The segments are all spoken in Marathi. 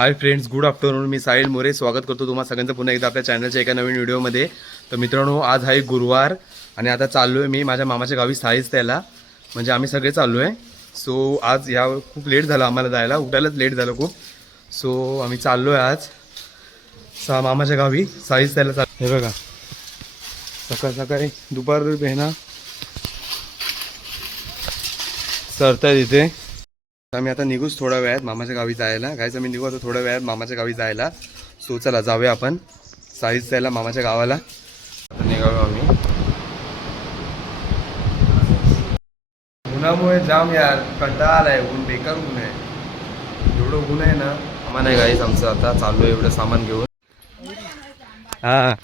हाय फ्रेंड्स, गुड आफ्टरनून. मी साहिल मोरे स्वागत करतो तुम्हा सगळ्यांचं पुन्हा एकदा आपल्या चॅनलच्या एका नवीन व्हिडिओमध्ये. तर मित्रांनो, आज आहे गुरुवार आणि आता चाललो आहे मी माझ्या मामाच्या गावी साईज त्याला, म्हणजे आम्ही सगळे चाललो आहे. सो आज या खूप लेट झालं आम्हाला जायला, उठायलाच लेट झालं खूप. सो आम्ही चाललो आहे आज मामाच्या गावी साईज त्याला हे बघा, सकाळ सकाळी दुपार बहिणा सरतात इथे. आम्ही आता निघूच थोड्या वेळात मामाच्या गावी जायला. गायचं आम्ही निघू आता थोड्या वेळात मामाच्या गावी जायला. सो चला जाऊया आपण साईज जायला मामाच्या गावाला. आता निघालो आम्ही. उन्हामुळे जाम यार कंटाळा आलाय. ऊन बेकार ऊन आहे, एवढं ऊन आहे ना. आम्हाला नाही गाईच आमचं आता चालू आहे एवढं सामान घेऊन. हा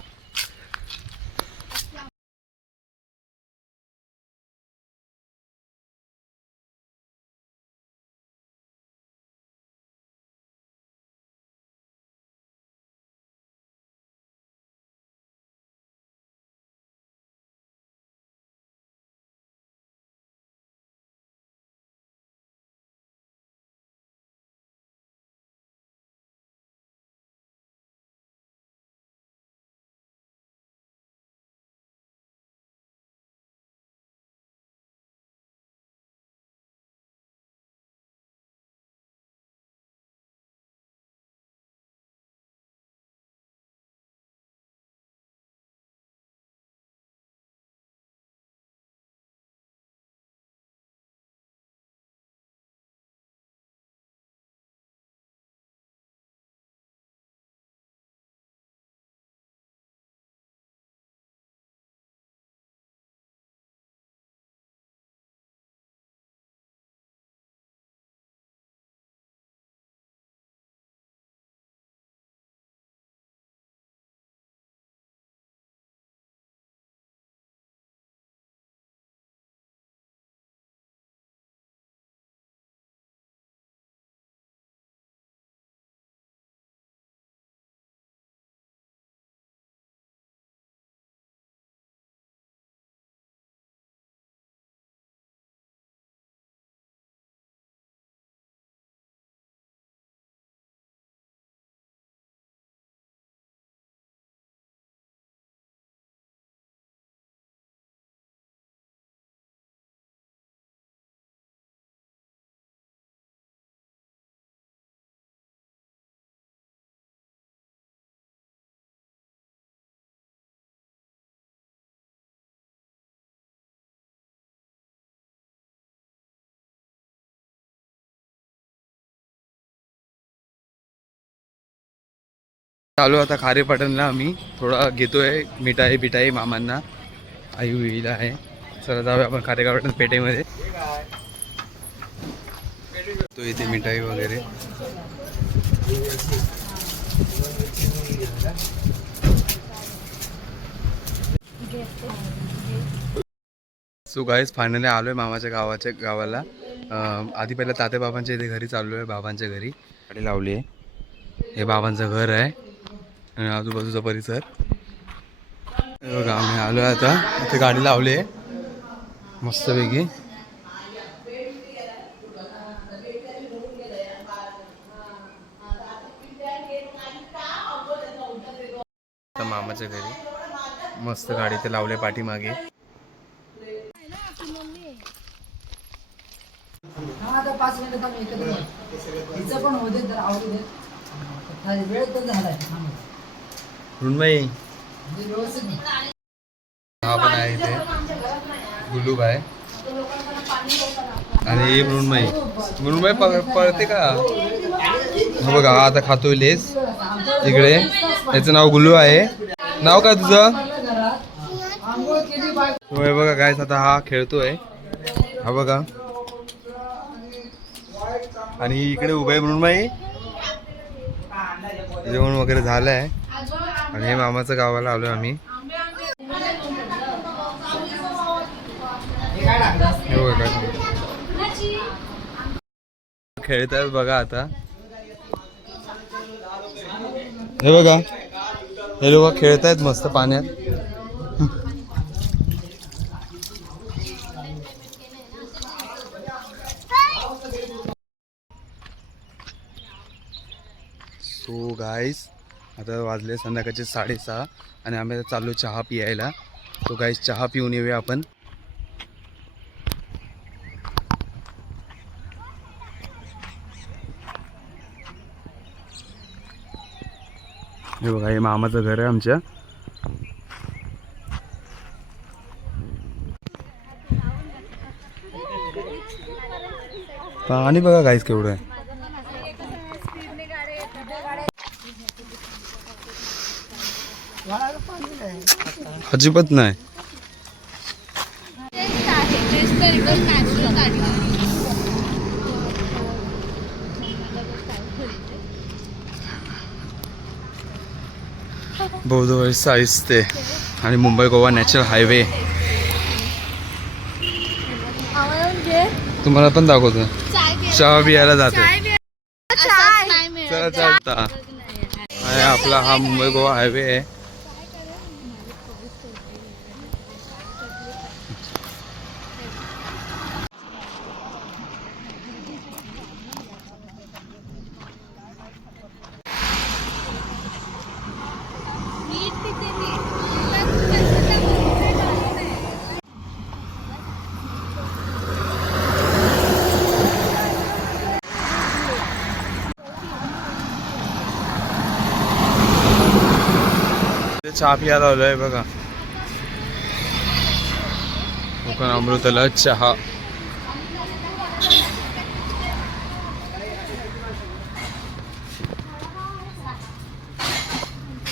चालू आता खारेपाटणला. आम्ही थोडा घेतोय मिठाई बिठाई मामांना, आई विला आहे. चला जाऊया आपण खारेपाटण पेठेमध्ये. तो इथे मिठाई वगैरे. सो गाईज फायनली आलो आहे मामाच्या गावाला. आधी पहिला तात्याबाबांच्या इथे घरी चाललो आहे, बाबांच्या घरी गाडी लावली आहे. हे बाबांचं घर आहे आणि आजूबाजूचा परिसर बघा. आम्ही आलो आहे आता, इथे गाडी लावली आहे मस्तपैकी. मामाच्या घरी मस्त गाडी ते लावले पाठीमागे. मृण्मयी हा पण आहे इथे, गुल्लू आहे आणि मृण्मयी पळते का. हो बघा, हा आता खातोय लेस इकडे. याचं नाव गुल्लू आहे. नाव काय तुझं. होय बघा काय, आता हा खेळतोय हा बघा. आणि इकडे उभा आहे मृण्मयी. जेवण वगैरे झालंय आणि हे मामाचं गावाला आलोय आम्ही. खेळतात बघा आता. हे बघा, हे लोक खेळतायत मस्त पाण्यात. गाईस आता वाजले संध्याकाळचे 6:30 आणि आम्ही आता चाललो चहा पियायला. तो गाईस चहा पिऊन येऊया आपण. हे बघा हे मामाचं घर आहे आमच्या. पाणी बघा गाईस केवढं आहे. अजिबात नाही. बहुजवळ साईज ते आणि मुंबई गोवा नॅचरल हायवे तुम्हाला पण दाखवतो. चहा पियायला जाते. चला चालता आणि आपला हा मुंबई गोवा हायवे आहे. चहा पियाला आलोय बघा. कोकण अमृताला चहा.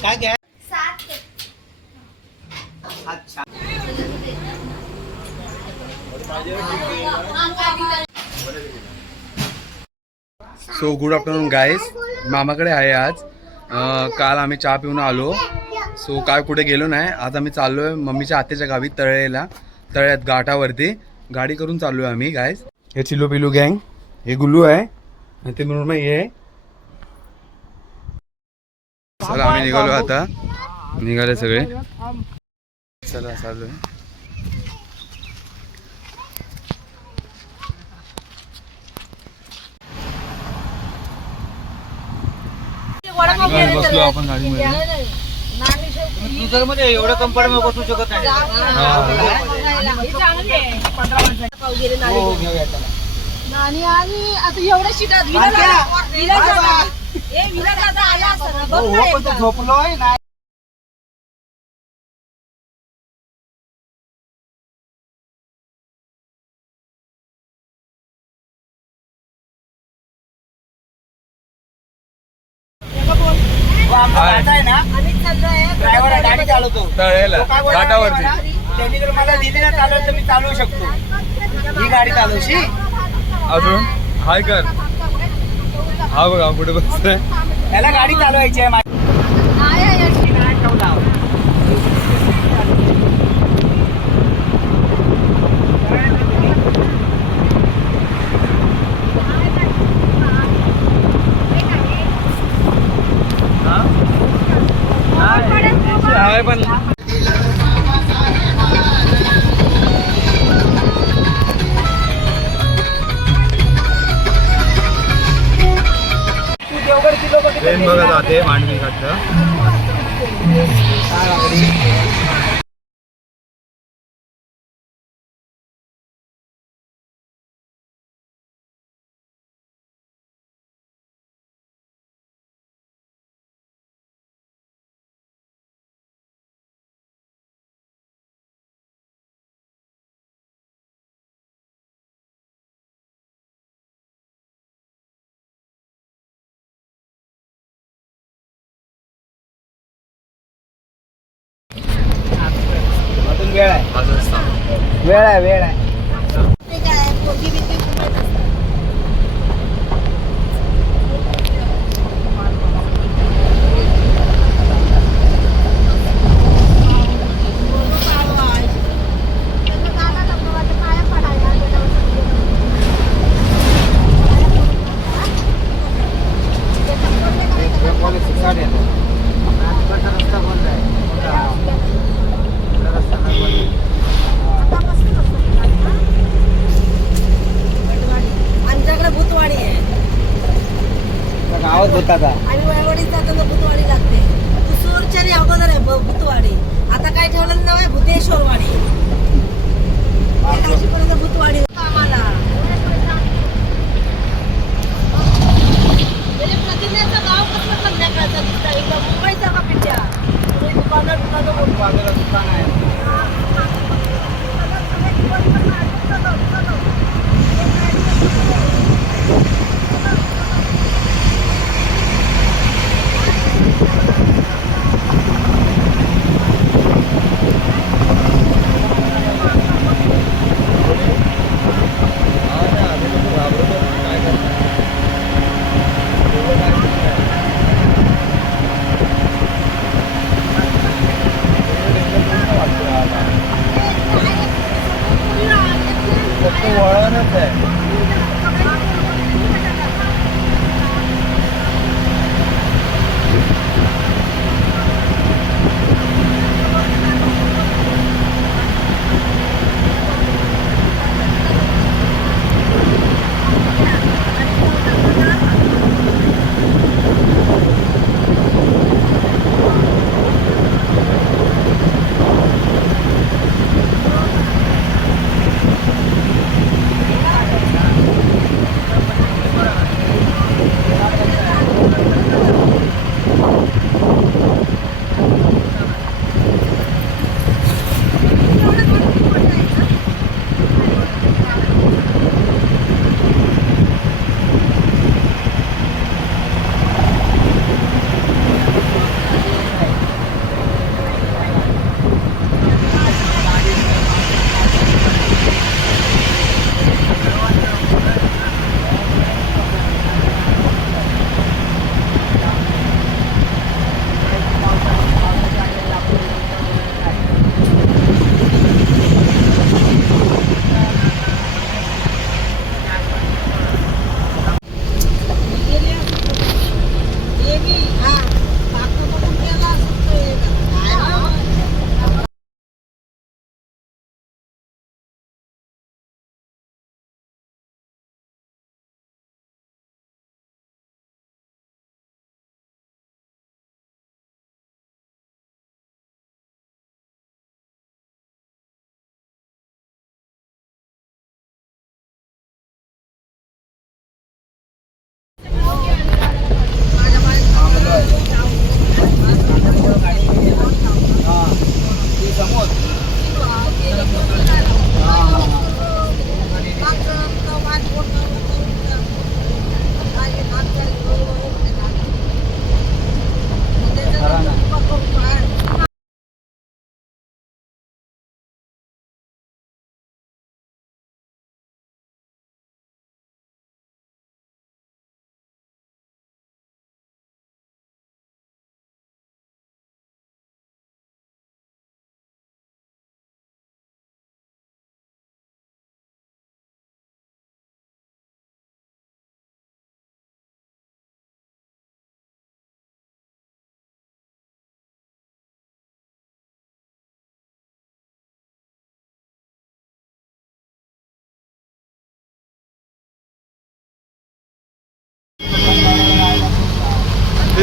काय घ्या? अच्छा. सो गुड आफ्टरनून गाईस. मामाकडे आहे आज. काल आम्ही चहा पिऊन आलो. सो काय कुठे गेलो नाही. आज आम्ही चाललोय मम्मीच्या आत्याच्या गावी तळ्यात घाटावरती गाडी करून चाललोय आम्ही गाईस. हे चिलो पिलू गँग. हे गुल्लू आहे आणि ते मृण्मयी हे. चला आम्ही निघालो आता. निघाले सगळे. चला चाललोय. बसलो आपण गाडीमध्ये. मध्ये एवढं कम्फर्टेबल बसू शकत नाही. आणि आता एवढ्या शिटात झोपलोय नाही. ड्रायव्हर गाडी चालवतो तळ्याला घाटावरती. त्यांनी जर मला दिली ना चालवलं तर मी चालवू शकतो. ही गाडी चालवशी. अजून हाय कर. हा बघा कुठे बसतोय. त्याला गाडी चालवायची आहे. हाय पण ट्रेन बघा जाते मांडवी घाटचं. वेळ आहे. वेळ आहे. गावात होता का?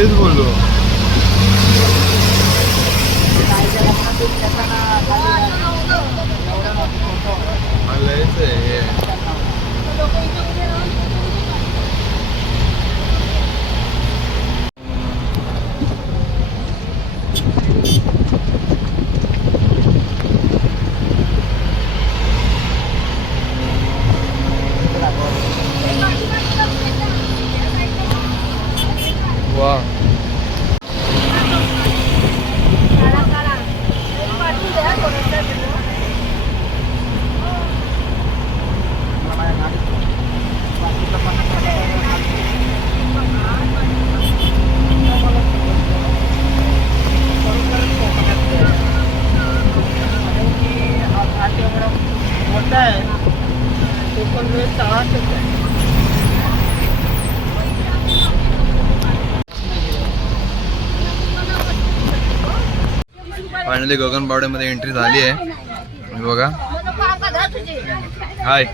तेच बोललो. लयच आहे हे. वा मोठा आहे तो पण तळाच आहे. फायनली गगनबावड्यामध्ये एंट्री झाली आहे. बघा हाय.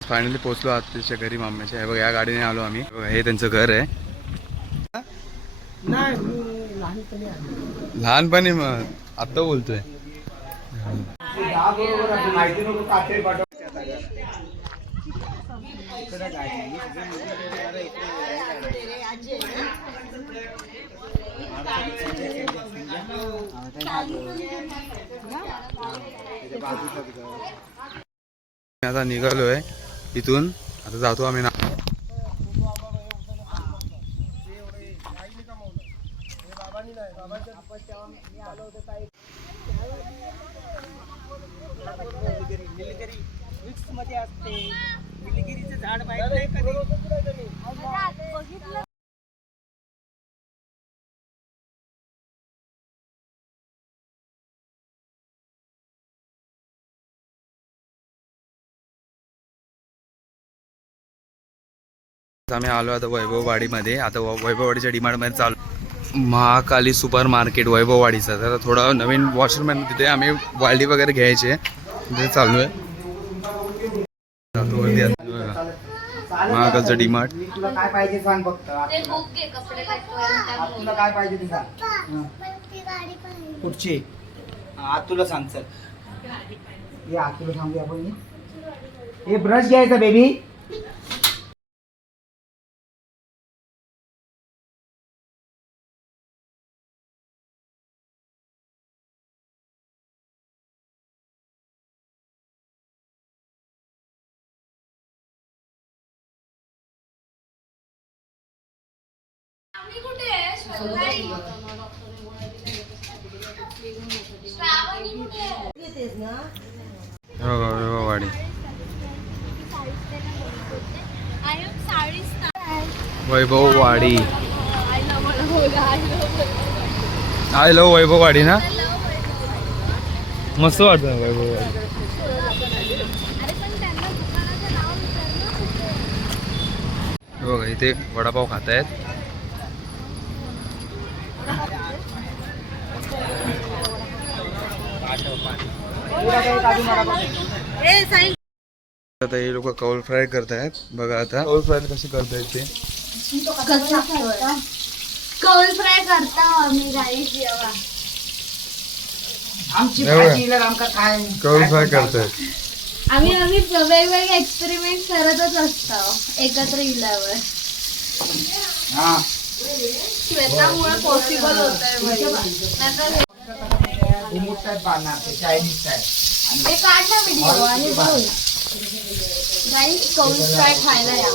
फायनली पोहोचलो आत्याच्या घरी माम्याच्या. हे बघा या गाडीने आलो आम्ही. बघा हे त्यांचं घर आहे. लहानपणी मग आता बोलतोय. आता निघालोय इथून. आता जातो आम्ही ना. मध्ये असते निलगिरीचं झाड माहित नाही कधी. आम्ही आलो आता वैभववाडीमध्ये. आता वैभववाडीच्या डीमार्टमध्ये चालू. महाकाली सुपर मार्केट वैभववाडीचं. तर थोडं नवीन वॉशरूम आहे तिथे आम्ही वाल्डी वगैरे घ्यायचे तिथे चालू आहे. महाकालचं डीमार्ट. तुला काय पाहिजे सांग फक्त. तुला काय पाहिजे ते सांग. कुठची आत तुला सांग. चल ये आत तुला सांगूया आपण. हे ब्रश घ्यायचा baby. Vaibhavwadi Vaibhavwadi. I love Vaibhavwadi ना. मस्त वाटतं वैभववाडी. बघा इथे वडापाव खातायत. आता हे लोक कौल फ्राय करतायत. बघा आता कौल फ्राय कशी करतायत ते. कौल फ्राय करता आम्ही गाईस जेव्हा आमची भाजीला आमका काय कौल फ्राय करतायत. आम्ही वेगवेगळे एक्सपेरिमेंट करतच असतो एकत्र इल्यावर. हा श्वेतामुळे पॉसिबल होतंय. टाईप बांधणार ते चायनीज टाईप आणि ते काढ ना व्हिडिओ आणि बोल गाईस कौल फ्राय खायला या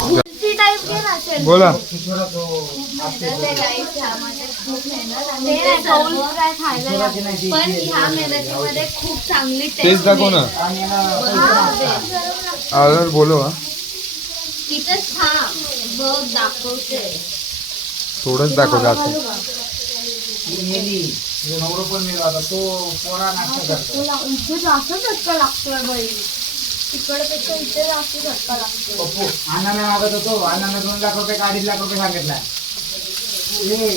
कुल्फी टाईप घे ना चल बोला किशोरा तो ते गाईस ह्यामध्ये खूप मेहनत आणि ते कौल फ्राय खायला या पण ह्या मेहनतीमध्ये खूप चांगली तेच टेस्ट दाखव ना आणि याला आवाज बोलो हा तिथंच थांब बघ दाखवते थोडंच दाखव जास्त नेली नवरो पण मिळाला होता तो पोरा नाश्ता करतो इथे जास्त झटका लागतोय बाई तिकडपेक्षा इथे जास्त झटका लागतो पप्पू अण्णाने मागत होतो अण्णाने 2 लाख रुपये का 2.5 लाख रुपये सांगितला हे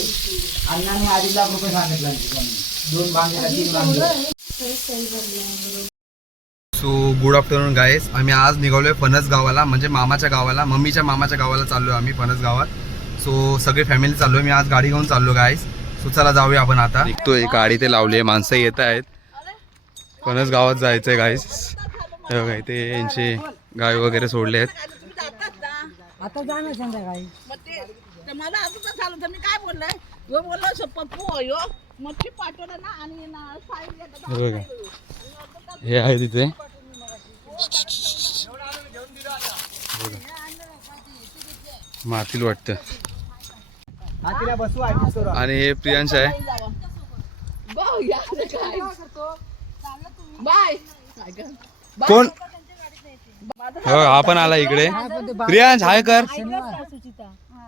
अण्णाने 2.5 लाख रुपये सांगितला 2 बांगेला 3 बांगे सो गुड आफ्टरनून गाईस आम्ही आज निघालोय फणस गावाला म्हणजे मामाच्या गावाला मम्मीच्या मामाच्या गावाला चाललोय आम्ही फणस गावात सो सगळी फॅमिली चाललोय मी आज गाडी घेऊन चाललो गाईस सो चला जाऊया आपण आता निघतोय गाडी ते लावली आहे माणसं येत आहेत फणस गावात जायचंय गाईस हे बघा इथे यांचे गाय वगैरे सोडले आहेत आता जा ना संध्याकाळी मला अजून झालं तर मी काय बोललोय यो बोललो पप्पू यो मच्छी पाठवलं ना आणि हे बघा हे आहे तिथे मातील वाटतं हा तिला बसू आधीच करू आणि हे प्रियांश आहे बाय कोण हो हा पण आला इकडे प्रियांश हाय कर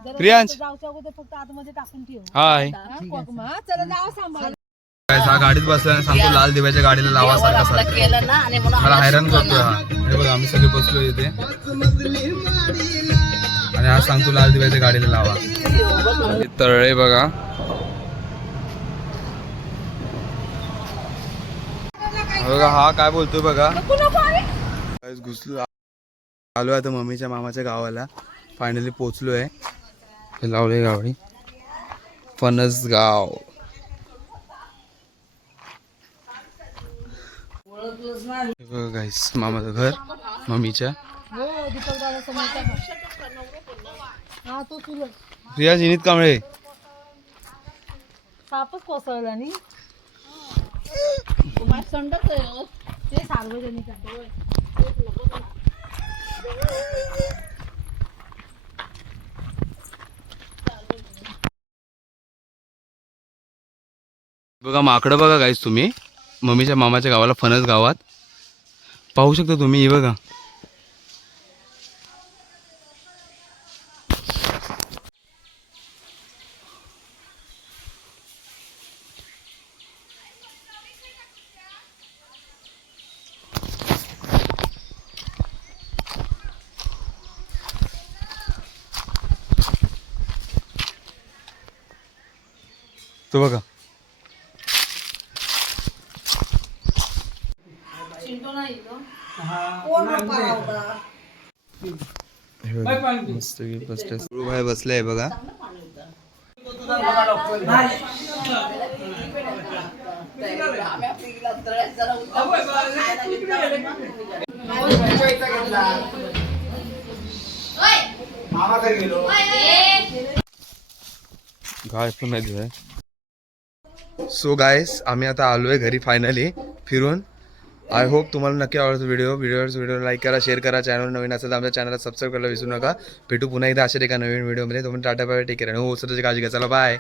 प्रियांश जाऊच्या अगोदर फक्त आतमध्ये टाकून ठेव हाय चला जाऊ सांभाळ हा गाडीत बसला आणि सांगतो लाल दिव्याच्या गाडीला लावा सारखा सारखा केलं ना आणि म्हणून मला हैराण करतोय हा हे बघा आम्ही सगळे बसलो इथे आणि हा सांगतो लाल दिव्याच्या गाडीला लावा तळळे बघा बघा हा काय बोलतोय बघा घुसलो आलो आता मम्मीच्या मामाच्या गावाला फायनली पोचलोय हे लावले गावडी फणस गाव गाईस मामाचं घर मम्मीच्या हा तो तुला प्रिया जिनीत कांबळे सापच कोसळला नी संडच आहे ते सार्वजनिक आहे बघा माकडं बघा गाईस तुम्ही मम्मीच्या मामाच्या गावाला फणस गावात पाहू शकता तुम्ही हे बघा तो बघा मस्त भाई बसले आहे बघा मामा घरी गेलो गाय पण नाही सो गायस आम्ही आता आलोय घरी फायनली फिरून आय होप तुम्हाला नक्की आवडतो व्हिडिओ लाईक करा शेअर करा चॅनल नवीन असेल तर आमच्या चॅनलला सबस्क्राईब करायला विसरू नका भेटू पुन्हा एकदा अशा एका नवीन व्हिडिओमध्ये तुम्ही टाटा बाय टेक केअर हो स्वतःची काळजी घ्या चला बाय